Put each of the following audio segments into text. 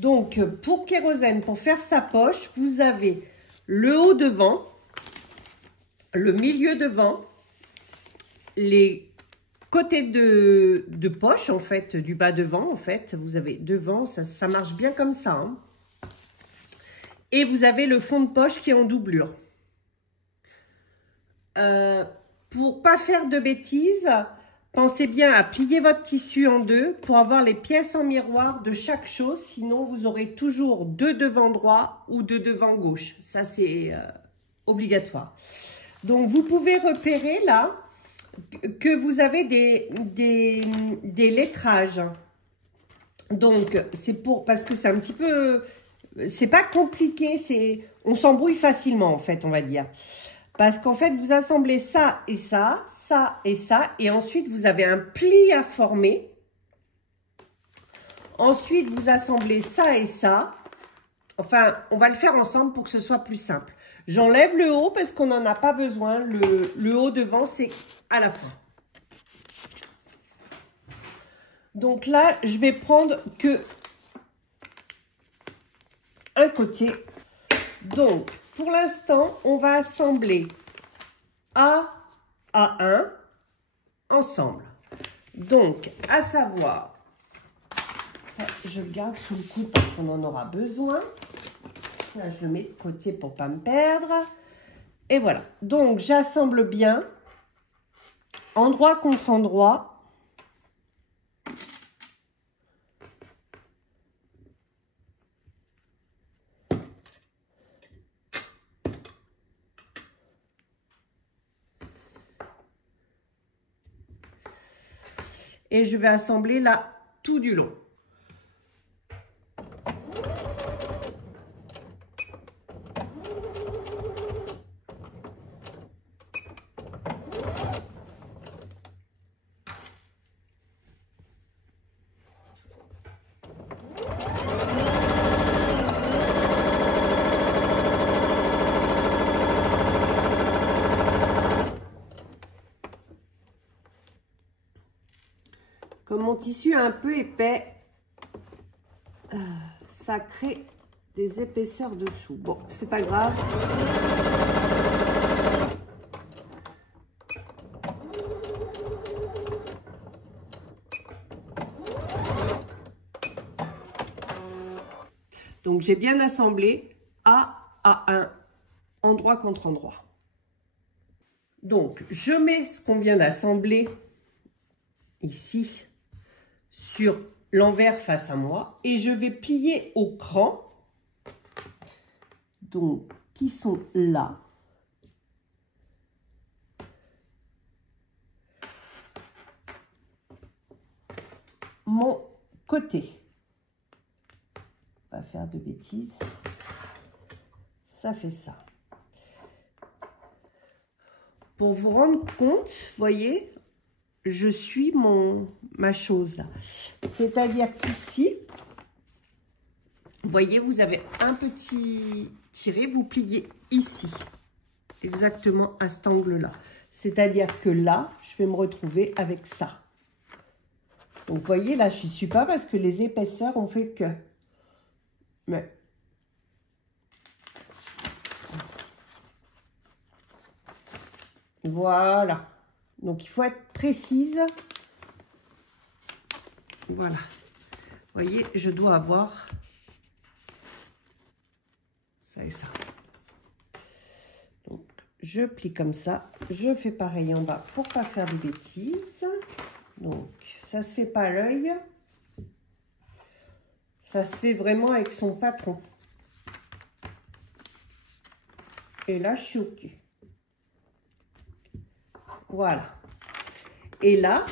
Donc, pour Kérosène, pour faire sa poche, vous avez le haut devant, le milieu devant, les côtés de poche, en fait, du bas devant, en fait. Vous avez devant, ça marche bien comme ça. Hein. Et vous avez le fond de poche qui est en doublure. Pour pas faire de bêtises, pensez bien à plier votre tissu en deux pour avoir les pièces en miroir de chaque chose. Sinon, vous aurez toujours deux devant droit ou deux devant gauche. Ça, c'est obligatoire. Donc, vous pouvez repérer là que vous avez des lettrages. Donc, c'est parce que c'est un petit peu... C'est pas compliqué, on s'embrouille facilement, en fait, on va dire. Parce qu'en fait, vous assemblez ça et ça, ça et ça. Et ensuite, vous avez un pli à former. Ensuite, vous assemblez ça et ça. Enfin, on va le faire ensemble pour que ce soit plus simple. J'enlève le haut parce qu'on n'en a pas besoin. Le haut devant, c'est à la fin. Donc là, je vais prendre que un côté. Donc, pour l'instant, on va assembler A à 1 ensemble. Donc, à savoir, ça, je le garde sous le coude parce qu'on en aura besoin. Là, je le mets de côté pour ne pas me perdre. Et voilà. Donc, j'assemble bien, endroit contre endroit. Et je vais assembler là tout du long. Comme mon tissu est un peu épais, ça crée des épaisseurs dessous. Bon, c'est pas grave. Donc, j'ai bien assemblé A à 1, endroit contre endroit. Donc, je mets ce qu'on vient d'assembler ici sur l'envers face à moi et je vais plier au cran, donc qui sont là. Mon côté. Pas faire de bêtises. Ça fait ça. Pour vous rendre compte, voyez, je suis ma chose là. C'est-à-dire qu'ici, vous voyez, vous avez un petit tiré, vous pliez ici, exactement à cet angle-là. C'est-à-dire que là, je vais me retrouver avec ça. Donc, vous voyez, là, je n'y suis pas parce que les épaisseurs ont fait que... Mais... Voilà. Donc, il faut être précise. Voilà. Vous voyez, je dois avoir ça et ça. Donc, je plie comme ça. Je fais pareil en bas pour pas faire de bêtises. Donc, ça se fait pas à l'œil. Ça se fait vraiment avec son patron. Et là, je suis au cul. Voilà. Et là,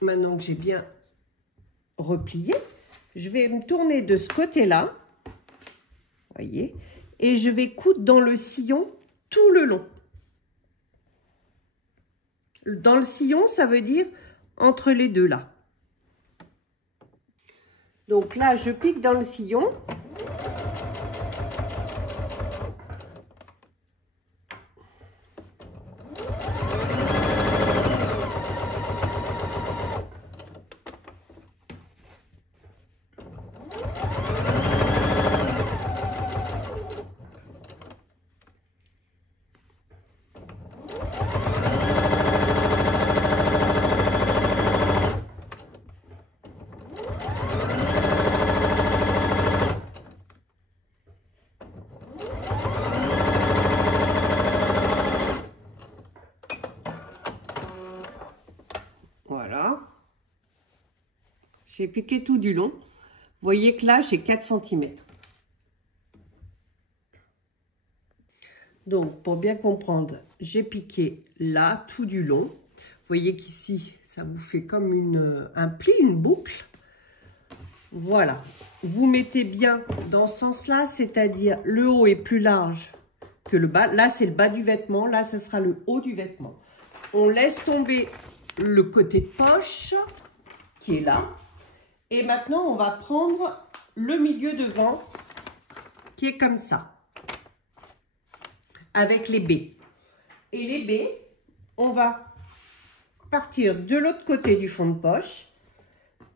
maintenant que j'ai bien replié, je vais me tourner de ce côté-là. Voyez. Et je vais coudre dans le sillon tout le long. Dans le sillon, ça veut dire entre les deux là. Donc là, je pique dans le sillon. J'ai piqué tout du long. Vous voyez que là, j'ai 4 cm. Donc, pour bien comprendre, j'ai piqué là, tout du long. Vous voyez qu'ici, ça vous fait comme un pli, une boucle. Voilà. Vous mettez bien dans ce sens-là, c'est-à-dire le haut est plus large que le bas. Là, c'est le bas du vêtement. Là, ce sera le haut du vêtement. On laisse tomber le côté de poche qui est là. Et maintenant, on va prendre le milieu devant qui est comme ça. Avec les baies. Et les baies, on va partir de l'autre côté du fond de poche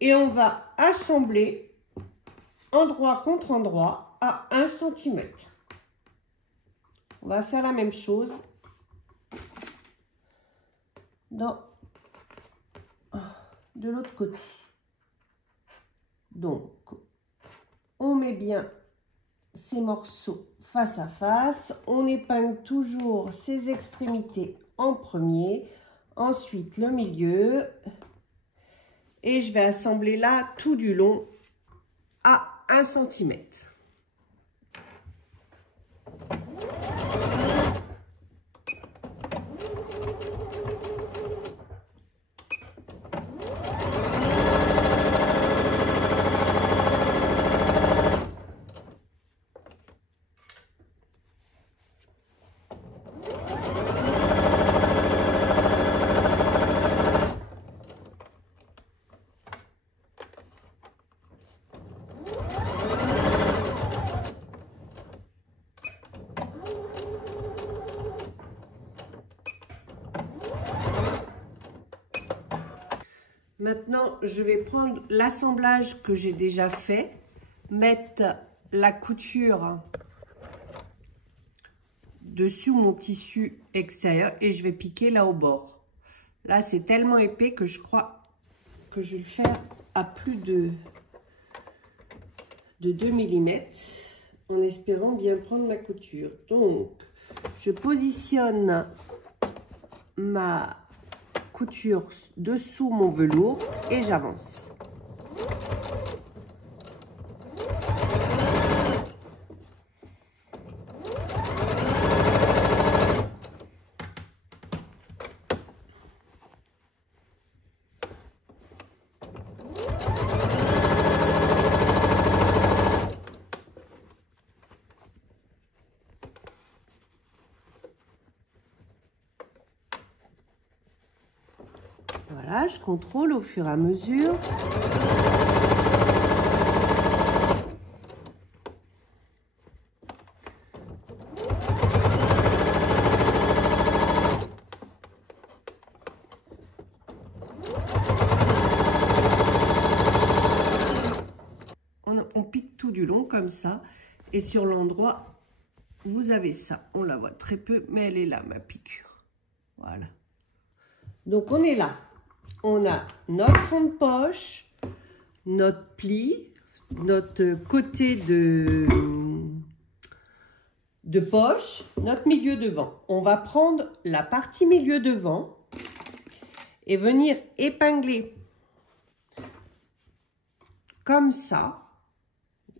et on va assembler endroit contre endroit à 1 cm. On va faire la même chose de l'autre côté. Donc, on met bien ces morceaux face à face, on épingle toujours ces extrémités en premier, ensuite le milieu, et je vais assembler là tout du long à 1 cm. Maintenant, je vais prendre l'assemblage que j'ai déjà fait, mettre la couture dessus mon tissu extérieur et je vais piquer là au bord. Là, c'est tellement épais que je crois que je vais le faire à plus de 2 mm en espérant bien prendre ma couture. Donc, je positionne ma couture dessous mon velours et j'avance. Voilà, je contrôle au fur et à mesure. On pique tout du long comme ça. Et sur l'endroit, vous avez ça. On la voit très peu, mais elle est là, ma piqûre. Voilà. Donc, on est là. On a notre fond de poche, notre pli, notre côté de poche, notre milieu devant. On va prendre la partie milieu devant et venir épingler comme ça.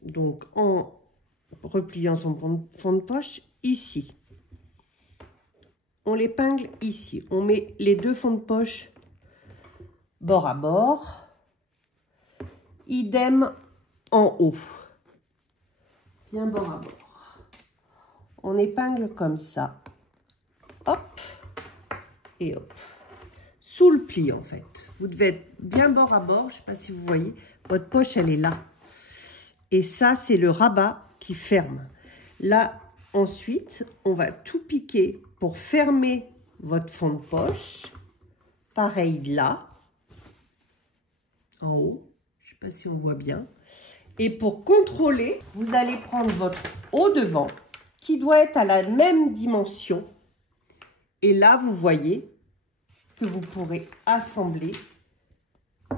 Donc, en repliant son fond de poche ici. On l'épingle ici. On met les deux fonds de poche bord à bord. Idem en haut. Bien bord à bord. On épingle comme ça. Hop. Et hop. Sous le pli en fait. Vous devez être bien bord à bord. Je ne sais pas si vous voyez. Votre poche, elle est là. Et ça, c'est le rabat qui ferme. Là, ensuite, on va tout piquer pour fermer votre fond de poche. Pareil là. En haut. Je ne sais pas si on voit bien. Et pour contrôler, vous allez prendre votre haut devant qui doit être à la même dimension. Et là, vous voyez que vous pourrez assembler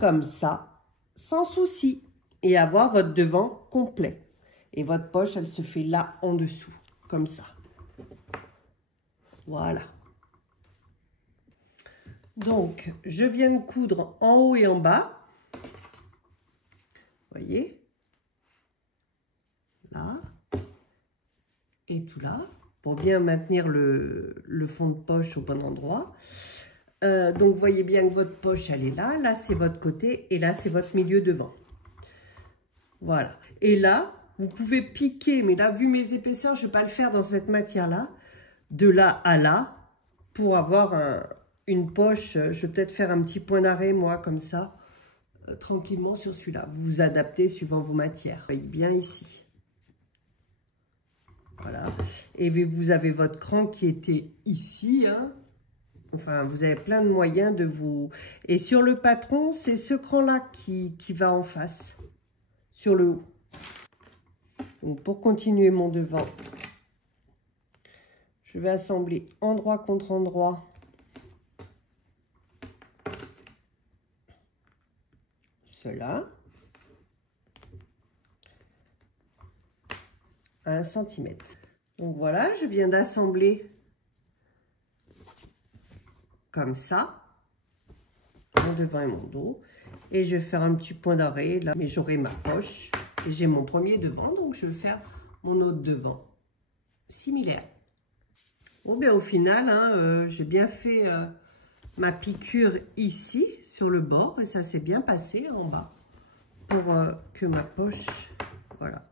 comme ça, sans souci. Et avoir votre devant complet. Et votre poche, elle se fait là en dessous, comme ça. Voilà. Donc, je viens de coudre en haut et en bas. voyez, là, et tout là, pour bien maintenir le fond de poche au bon endroit. Donc, vous voyez bien que votre poche, elle est là. Là, c'est votre côté et là, c'est votre milieu devant. Voilà. Et là, vous pouvez piquer, mais là, vu mes épaisseurs, je ne vais pas le faire dans cette matière-là, de là à là, pour avoir une poche. Je vais peut-être faire un petit point d'arrêt, moi, comme ça, tranquillement sur celui-là. Vous vous adaptez suivant vos matières. Vous voyez bien ici. Voilà. Et vous avez votre cran qui était ici, hein. Enfin, vous avez plein de moyens de vous... Et sur le patron, c'est ce cran-là qui va en face, sur le haut. Donc, pour continuer mon devant, je vais assembler endroit contre endroit. Cela. À 1 cm. Donc, voilà, je viens d'assembler comme ça, mon devant et mon dos, et je vais faire un petit point d'arrêt là, mais j'aurai ma poche et j'ai mon premier devant, donc je vais faire mon autre devant similaire. Bon, bien au final, hein, j'ai bien fait ma piqûre ici sur le bord et ça s'est bien passé en bas pour que ma poche, voilà,